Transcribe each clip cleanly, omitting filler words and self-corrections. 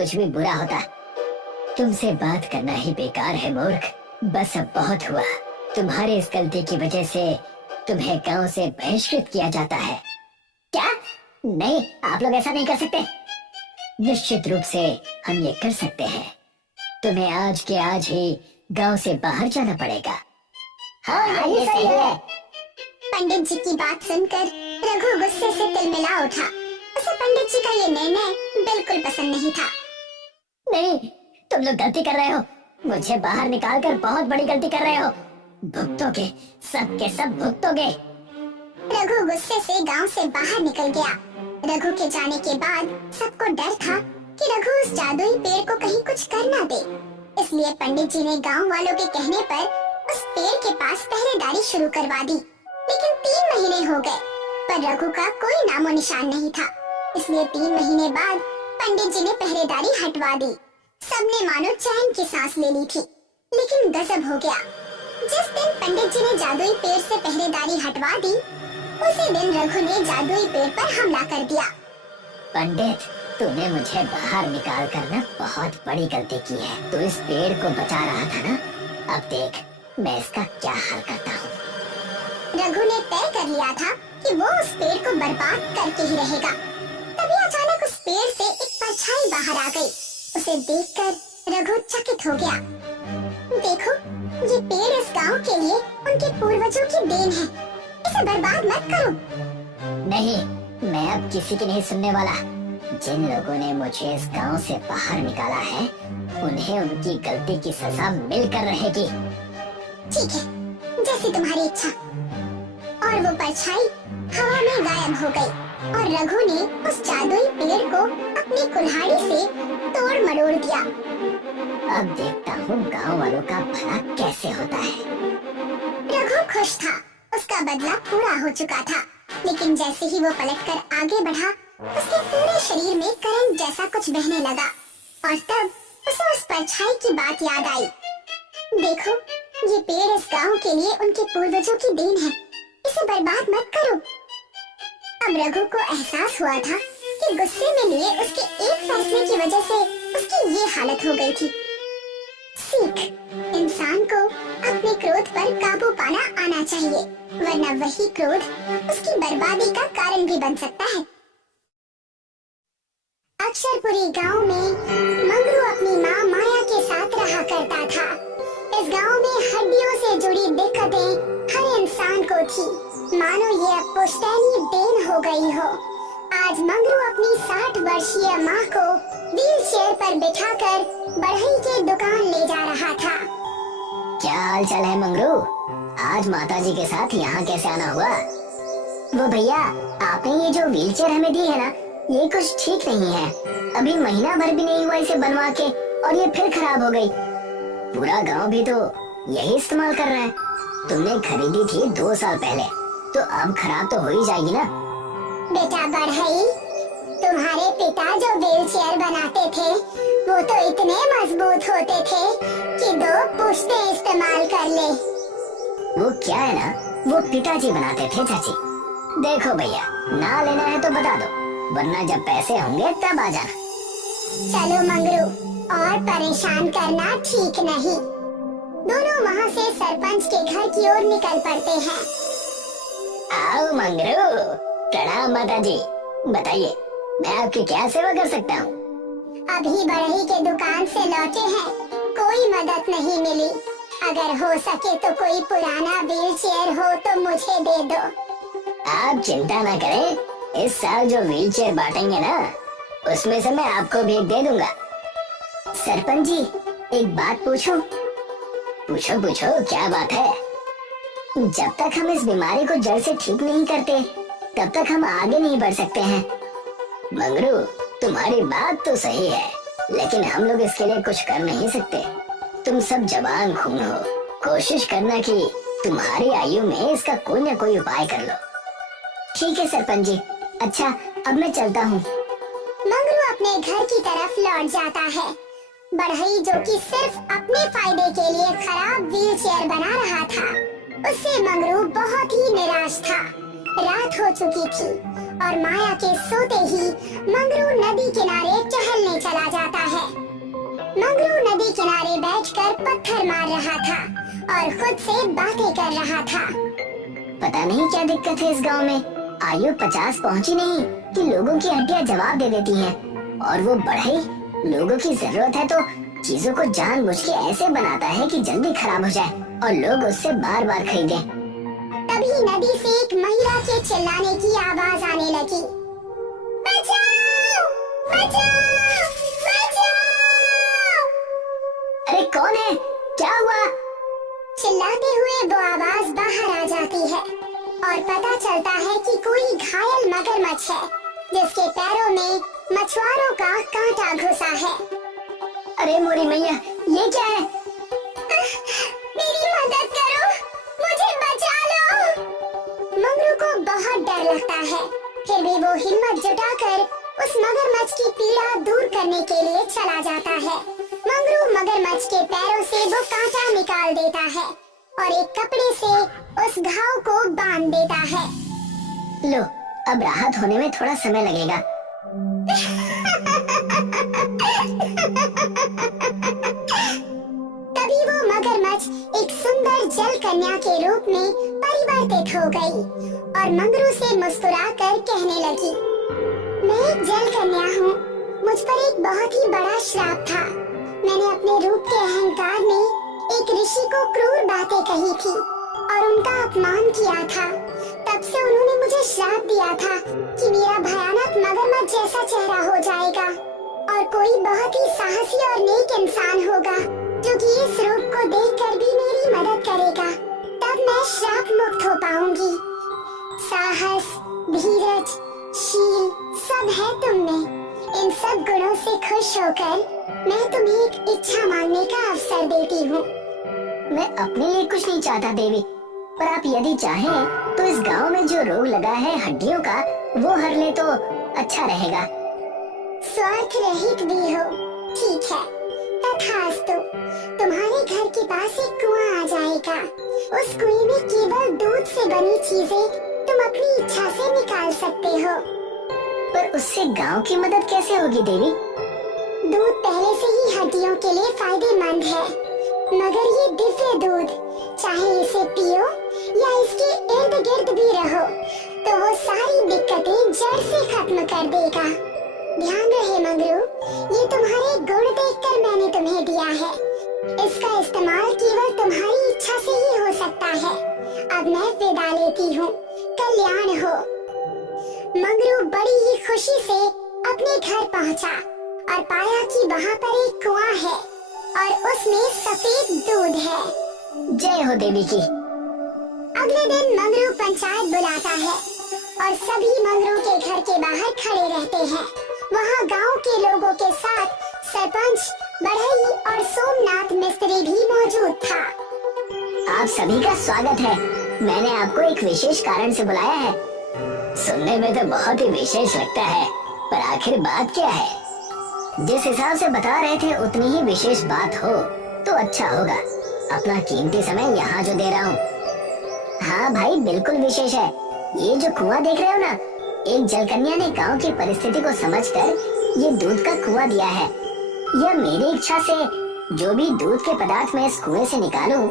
कुछ भी बुरा होता। तुमसे बात करना ही बेकार है मूर्ख। बस अब बहुत हुआ। तुम्हारे इस गलती की वजह से तुम्हें गांव से बहिष्कृत किया जाता है। क्या? नहीं, आप लोग ऐसा नहीं कर सकते। निश्चित रूप से हम ये कर सकते हैं। तुम्हें आज के आज ही गांव से बाहर जाना पड़ेगा। हाँ, ये सही है। पंडित जी की बात सुनकर रघु गुस्से से तिलमिला उठा। उसे पंडित जी का ये निर्णय बिल्कुल पसंद नहीं था। नहीं, तुम लोग गलती कर रहे हो। मुझे बाहर निकालकर बहुत बड़ी गलती कर रहे हो। भुगतोगे, सब के सब भुगतोगे। रघु गुस्से से गांव से बाहर निकल गया। रघु के जाने के बाद सबको डर था कि रघु उस जादुई पेड़ को कहीं कुछ कर ना दे। इसलिए पंडित जी ने गांव वालों के कहने पर उस पेड़ के पास पहरेदारी शुरू करवा दी। लेकिन 3 महीने हो गए पर रघु का कोई नामो निशान नहीं था। इसलिए 3 महीने बाद पंडित जी ने पहरेदारी हटवा दी। सबने मानो चैन की सांस ले ली थी। लेकिन गजब हो गया। जिस दिन पंडित जी ने जादुई पेड़ से पहरेदारी हटवा दी, उसी दिन रघु ने जादुई पेड़ पर हमला कर दिया। पंडित, तूने मुझे बाहर निकाल कर ना बहुत बड़ी गलती की है। तू इस पेड़ को बचा रहा था ना, अब देख मैं इसका क्या हाल करता हूँ। रघु ने तय कर लिया था कि वो उस पेड़ को बर्बाद करके ही रहेगा। तभी अचानक उस पेड़ से एक परछाई बाहर आ गई। उसे देखकर रघु चकित हो गया। देखो, ये पेड़ इस गांव के लिए उनके पूर्वजों की देन है। इसे बर्बाद मत करो। नहीं, मैं अब किसी की नहीं सुनने वाला। जिन लोगों ने मुझे इस गांव से बाहर निकाला है, उन्हें उनकी गलती की सजा मिलकर रहेगी। ठीक है, जैसी तुम्हारी इच्छा। और वो परछाई हवा में गायब हो गई और रघु ने उस जादुई पेड़ को अपनी कुल्हाड़ी से तोड़ मरोड़ दिया। अब देखता हूँ गांव वालों का भला कैसे होता है। रघु खुश था। उसका बदला पूरा हो चुका था। लेकिन जैसे ही वो पलटकर आगे बढ़ा, उसके पूरे शरीर में करंट जैसा कुछ बहने लगा। और तब उसे उस परछाई की बात याद आई। देखो, ये पेड़ इस गांव के लिए उनके पूर्वजों की देन है। इसे बर्बाद मत करो। अब रघु को एहसास हुआ था कि गुस्से में लिए उसके एक फैसले की वजह से उसकी ये हालत हो गई थी। सीख, इंसान को अपने क्रोध पर काबू पाना आना चाहिए, वरना वही क्रोध उसकी बर्बादी का कारण भी बन सकता है। अक्षरपुरी गांव में मंगरू अपनी माँ माया के साथ रहा करता था। इस गांव में हड्डियों से जुड़ी दिक्कतें हर इंसान को थी, मानो ये अब पुश्तैनी देन हो गई हो। आज मंगरू अपनी 60 वर्षीय माँ को व्हील चेयर पर बिठाकर बढ़ई के दुकान ले जा रहा था। क्या हाल चाल है मंगरू? आज माताजी के साथ यहाँ कैसे आना हुआ? वो भैया, आपने ये जो व्हील चेयर हमें दी है ना, ये कुछ ठीक नहीं है। अभी महीना भर भी नहीं हुआ इसे बनवा के और ये फिर खराब हो गई। पूरा गांव भी तो यही इस्तेमाल कर रहा है। तुमने खरीदी थी 2 साल पहले, तो अब खराब तो हो ही जाएगी ना। बेटा बढ़ई, तुम्हारे पिता जो व्हील चेयर बनाते थे, वो तो इतने मजबूत होते थे कि 2 पुश्तें इस्तेमाल कर ले। वो क्या है ना, वो पिताजी बनाते थे चाची। देखो भैया, ना लेना है तो बता दो, वरना जब पैसे होंगे तब आ जाना। चलो मंगरू, और परेशान करना ठीक नहीं। दोनों वहाँ से सरपंच के घर की ओर निकल पड़ते हैं। आओ मंगरू, प्रणाम माताजी। बताइए, मैं आपकी क्या सेवा कर सकता हूँ? अभी बढ़ई के दुकान से लौटे हैं, कोई मदद नहीं मिली। अगर हो सके तो कोई पुराना व्हील चेयर हो तो मुझे दे दो। आप चिंता ना करें, इस साल जो व्हील चेयर बांटेंगे ना, उसमें से मैं आपको भी एक दे दूंगा। सरपंच जी, एक बात पूछूं? पूछो पूछो, क्या बात है? जब तक हम इस बीमारी को जड़ से ठीक नहीं करते, तब तक हम आगे नहीं बढ़ सकते हैं। मंगरू, तुम्हारी बात तो सही है, लेकिन हम लोग इसके लिए कुछ कर नहीं सकते। तुम सब जवान खून हो, कोशिश करना कि तुम्हारी आयु में इसका कोई न कोई उपाय कर लो। ठीक है सरपंच जी, अच्छा अब मैं चलता हूँ। मंगरू अपने घर की तरफ लौट जाता है। बढ़ई, जो कि सिर्फ अपने फायदे के लिए खराब व्हील चेयर बना रहा था, उससे मंगरू बहुत ही निराश था। रात हो चुकी थी और माया के सोते ही मंगरू नदी किनारे टहलने चला जाता है। मंगरू नदी किनारे बैठकर पत्थर मार रहा था और खुद से बातें कर रहा था। पता नहीं क्या दिक्कत है इस गांव में, आयु 50 पहुंची नहीं कि लोगों की हड्डियां जवाब दे देती हैं, और वो बढ़ई लोगों की जरूरत है तो चीजों को जानबूझ के ऐसे बनाता है कि जल्दी खराब हो जाए और लोग उससे बार बार खरीदें। तभी नदी से एक महिला के चिल्लाने की आवाज आने लगी। बचाओ! बचाओ! बचाओ! अरे कौन है, क्या हुआ? चिल्लाते हुए वो आवाज बाहर आ जाती है और पता चलता है कि कोई घायल मगरमच्छ है जिसके पैरों में मछुआरों का कांटा घुसा है। अरे मोरी मैया, ये क्या है? मेरी मदद करो, मुझे बचा लो। मंगरू को बहुत डर लगता है, फिर भी वो हिम्मत जुटाकर उस मगरमच्छ की पीड़ा दूर करने के लिए चला जाता है। मंगरू मगरमच्छ के पैरों से वो कांटा निकाल देता है और एक कपड़े से उस घाव को बांध देता है। लो, अब राहत होने में थोड़ा समय लगेगा। तभी वो मगरमच्छ एक सुंदर जल कन्या के रूप में परिवर्तित हो गई और मंगरू से मुस्कुराकर कहने लगी, मैं एक जल कन्या हूँ। मुझ पर एक बहुत ही बड़ा श्राप था। मैंने अपने रूप के अहंकार में एक ऋषि को क्रूर बातें कही थी और उनका अपमान किया था। तब से उन्होंने मुझे श्राप दिया था कि मेरा भयानक मगरमच्छ जैसा चेहरा हो जाएगा और कोई बहुत ही साहसी और नेक इंसान होगा जो कि इस रूप को देखकर भी मेरी मदद करेगा। तब मैं श्राप मुक्त हो पाऊंगी। साहस, धीरज, शील सब है तुम में। इन सब गुणों से खुश होकर मैं तुम्हें एक इच्छा मांगने का अवसर देती हूँ। मैं अपने लिए कुछ नहीं चाहता देवी, पर आप यदि चाहें तो इस गांव में जो रोग लगा है हड्डियों का, वो हर ले तो अच्छा रहेगा। स्वार्थ रहित भी हो, ठीक है, तथास्तु। तुम्हारे घर के पास एक कुआं आ जाएगा। उस कुएं में केवल दूध से बनी चीजें तुम अपनी इच्छा से निकाल सकते हो। पर उससे गांव की मदद कैसे होगी देवी? दूध पहले से ही हड्डियों के लिए फायदेमंद है, मगर ये दिव्य दूध, चाहे इसे पियो या इसके इर्द गिर्द भी रहो, तो वो सारी दिक्कतें जड़ से खत्म कर देगा। ध्यान रहे मंगरू, ये तुम्हारे गुण देखकर मैंने तुम्हें दिया है। इसका इस्तेमाल केवल तुम्हारी इच्छा से ही हो सकता है। अब मैं विदा लेती हूँ, कल्याण हो। मंगरू बड़ी ही खुशी से अपने घर पहुँचा और पाया कि वहाँ पर एक कुआं है और उसमें सफेद दूध है। जय हो देवी की। अगले दिन मंगरू पंचायत बुलाता है और सभी मंगरू के घर के बाहर खड़े रहते हैं। वहाँ गांव के लोगों के साथ सरपंच, बढ़ई और सोमनाथ मिस्त्री भी मौजूद था। आप सभी का स्वागत है। मैंने आपको एक विशेष कारण से बुलाया है। सुनने में तो बहुत ही विशेष लगता है, पर आखिर बात क्या है? जिस हिसाब से बता रहे थे उतनी ही विशेष बात हो तो अच्छा होगा। अपना कीमती समय यहाँ जो दे रहा हूँ। हाँ भाई, बिल्कुल विशेष है। ये जो कुआं देख रहे हो ना, एक जलकन्या ने गांव की परिस्थिति को समझकर ये दूध का कुआं दिया है। यह मेरी इच्छा से जो भी दूध के पदार्थ मैं इस कुएं से निकालूं,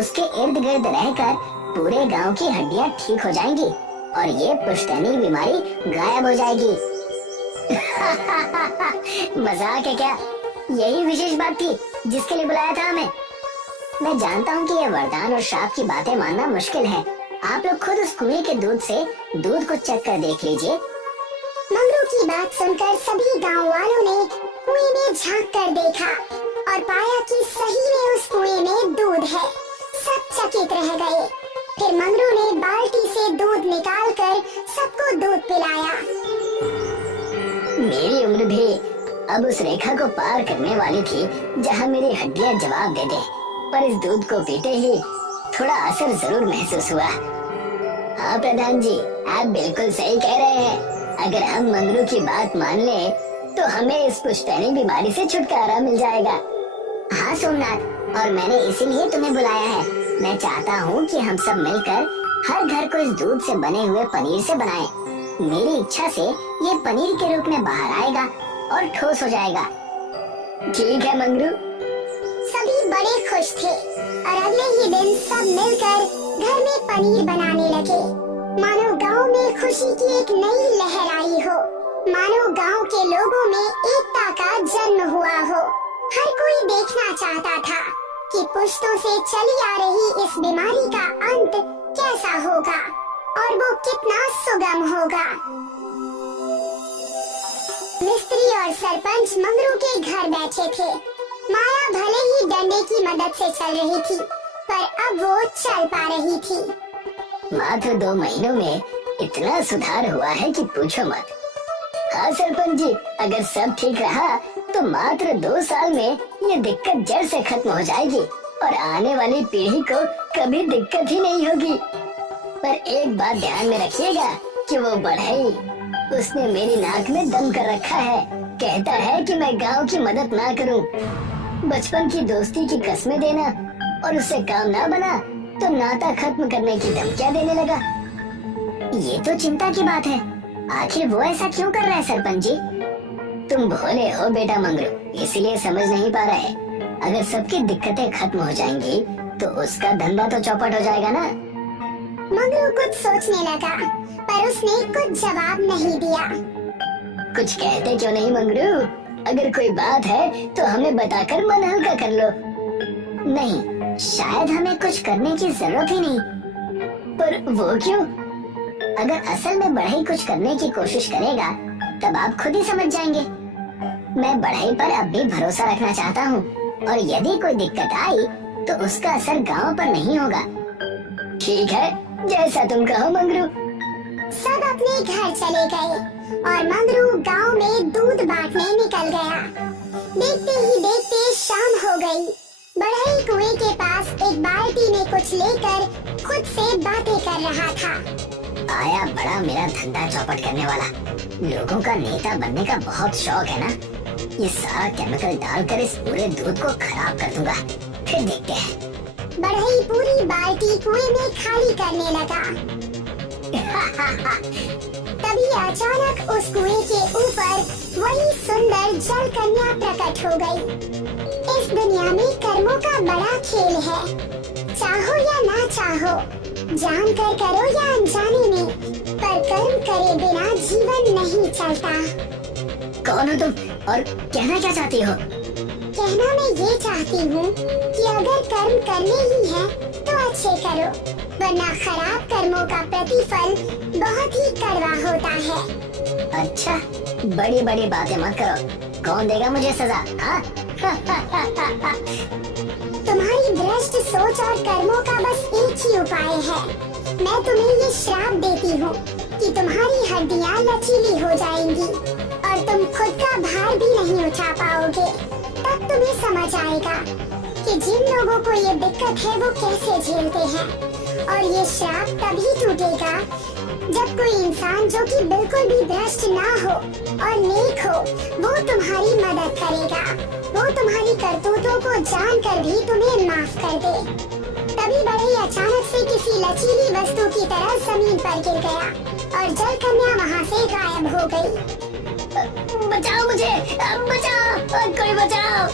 उसके इर्द गिर्द रहकर पूरे गांव की हड्डियां ठीक हो जाएंगी और ये पुश्तैनी बीमारी गायब हो जाएगी। मजाक है क्या? यही विशेष बात थी जिसके लिए बुलाया था हमें। मैं जानता हूँ कि यह वरदान और श्राप की बातें मानना मुश्किल है। आप लोग खुद उस कुएं के दूध से दूध को चख कर देख लीजिए। मंगरू की बात सुनकर सभी गांव वालों ने कुएं में झांक कर देखा और पाया कि सही में उस कुएं में दूध है। सब चकित रह गए। फिर मंगरू ने बाल्टी से दूध निकालकर सबको दूध पिलाया। मेरी उम्र भी अब उस रेखा को पार करने वाली थी जहाँ मेरी हड्डियाँ जवाब दे दे, पर इस दूध को पीते ही थोड़ा असर जरूर महसूस हुआ। हाँ प्रधान जी, आप बिल्कुल सही कह रहे हैं। अगर हम मंगरू की बात मान ले तो हमें इस पुश्तैनी बीमारी से छुटकारा मिल जाएगा। हाँ सोमनाथ, और मैंने इसीलिए तुम्हें बुलाया है। मैं चाहता हूँ कि हम सब मिलकर हर घर को इस दूध से बने हुए पनीर से बनाएं। मेरी इच्छा से ये पनीर के रूप में बाहर आएगा और ठोस हो जाएगा। ठीक है मंगरू। सभी बड़े खुश थे और अगले ही दिन सब मिलकर घर में पनीर बनाने लगे। मानो गांव में खुशी की एक नई लहर आई हो, मानो गांव के लोगों में एकता का जन्म हुआ हो। हर कोई देखना चाहता था कि पुश्तों से चली आ रही इस बीमारी का अंत कैसा होगा और वो कितना सुगम होगा। मिस्त्री और सरपंच मंगरू के घर बैठे थे। माया भले ही डंडे की मदद से चल रही थी, पर अब वो चल पा रही थी। मात्र 2 महीनों में इतना सुधार हुआ है कि पूछो मत। हाँ सरपंच जी, अगर सब ठीक रहा तो मात्र 2 साल में ये दिक्कत जड़ से खत्म हो जाएगी और आने वाली पीढ़ी को कभी दिक्कत ही नहीं होगी। पर एक बात ध्यान में रखिएगा कि वो बढ़ई, उसने मेरी नाक में दम कर रखा है। कहता है कि मैं गांव की मदद ना करूं, बचपन की दोस्ती की कस्में देना और उससे काम ना बना तो नाता खत्म करने की धमकियां देने लगा। ये तो चिंता की बात है। आखिर वो ऐसा क्यों कर रहा है सरपंच जी? तुम भोले हो बेटा मंगरू, इसलिए समझ नहीं पा रहे। अगर सबकी दिक्कतें खत्म हो जाएंगी तो उसका धंधा तो चौपट हो जाएगा ना। मंगरू कुछ सोचने लगा, पर उसने कुछ जवाब नहीं दिया। कुछ कहते क्यों नहीं मंगरू? अगर कोई बात है तो हमें बताकर मन हल्का कर लो। नहीं, शायद हमें कुछ करने की जरूरत ही नहीं। पर वो क्यों? अगर असल में बढ़ई कुछ करने की कोशिश करेगा तब आप खुद ही समझ जाएंगे। मैं बढ़ई पर अब भी भरोसा रखना चाहता हूँ और यदि कोई दिक्कत आई तो उसका असर गांव पर नहीं होगा। ठीक है, जैसा तुम कहो मंगरू। सब अपने घर चले गए और मंगरू गांव में दूध बांटने निकल गया। देखते ही देखते शाम हो गई। बढ़ई कुएं के पास एक बाल्टी में कुछ लेकर खुद से बातें कर रहा था। आया बड़ा मेरा धंधा चौपट करने वाला। लोगों का नेता बनने का बहुत शौक है ना। ये सारा केमिकल डालकर इस पूरे दूध को खराब कर दूंगा, फिर देखते हैं। बढ़ई पूरी बाल्टी कुएं में खाली करने लगा। तभी अचानक उस कुएं के ऊपर वही सुंदर जल कन्या प्रकट हो गई। इस दुनिया में कर्मों का बड़ा खेल है। चाहो या ना चाहो, जान कर करो या अनजाने में, पर कर्म करे बिना जीवन नहीं चलता। कौन हो तुम और कहना क्या चाहती हो? कहना मैं ये चाहती हूँ कि अगर कर्म करने ही है तो अच्छे करो, वरना खराब कर्मों का प्रतिफल बहुत ही कड़वा होता है। अच्छा, बड़ी बड़ी बातें मत करो। कौन देगा मुझे सजा? हाँ? तुम्हारी भ्रष्ट सोच और कर्मों का बस एक ही उपाय है। मैं तुम्हें ये श्राप देती हूँ कि तुम्हारी हड्डियाँ लचीली हो जाएंगी और तुम खुद का भार भी नहीं उठा पाओगे। तब तुम्हें समझ आएगा कि जिन लोगों को ये दिक्कत है वो कैसे झेलते हैं। और ये श्राप तभी टूटेगा जब कोई इंसान जो कि बिल्कुल भी भ्रष्ट ना हो और नेक हो, वो तुम्हारी मदद करेगा। वो तुम्हारी करतूतों को जानकर भी तुम्हें माफ कर दे। तभी बढ़ई अचानक से किसी लचीली वस्तु की तरह जमीन पर गिर गया और जल कन्या वहाँ से गायब हो गई। बचाओ मुझे, बचाओ, कोई बचाओ,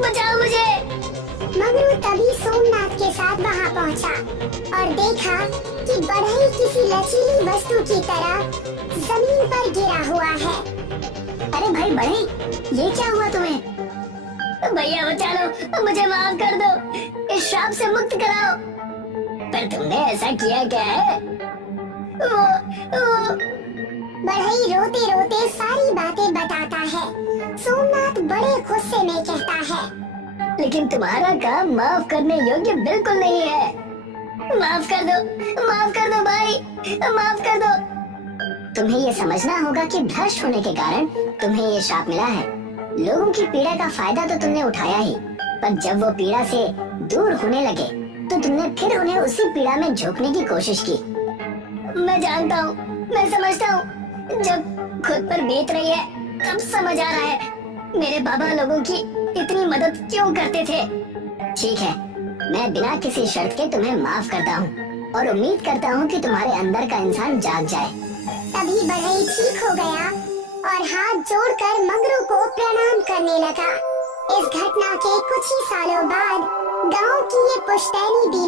बचाओ मुझे। मंगरू तभी सोमनाथ के साथ वहाँ पहुँचा और देखा कि बढ़ई किसी लचीली वस्तु की तरह जमीन पर गिरा हुआ है। अरे भाई बढ़ई, ये क्या हुआ तुम्हें? भैया बचा लो, मुझे माफ कर दो, इस श्राप से मुक्त कराओ। पर तुमने ऐसा किया क्या है? वो बढ़ई रोते रोते सारी बातें बताता है। सोमनाथ बड़े गुस्से में कहता है, लेकिन तुम्हारा काम माफ करने योग्य बिल्कुल नहीं है। माफ कर दो भाई, माफ कर दो। तुम्हें ये समझना होगा कि भ्रष्ट होने के कारण तुम्हें ये श्राप मिला है। लोगों की पीड़ा का फायदा तो तुमने उठाया ही, पर जब वो पीड़ा से दूर होने लगे तो तुमने फिर उन्हें उसी पीड़ा में झोंकने की कोशिश की। मैं जानता हूँ, मैं समझता हूँ, जब खुद पर बीत रही है तब समझ आ रहा है मेरे बाबा लोगों की इतनी मदद क्यों करते थे। ठीक है, मैं बिना किसी शर्त के तुम्हें माफ करता हूँ और उम्मीद करता हूँ कि तुम्हारे अंदर का इंसान जाग जाए। तभी बढ़ई ठीक हो गया और हाथ जोड़कर मंगरू को प्रणाम करने लगा। इस घटना के कुछ ही सालों बाद गांव की ये पुश्तैनी बीमारी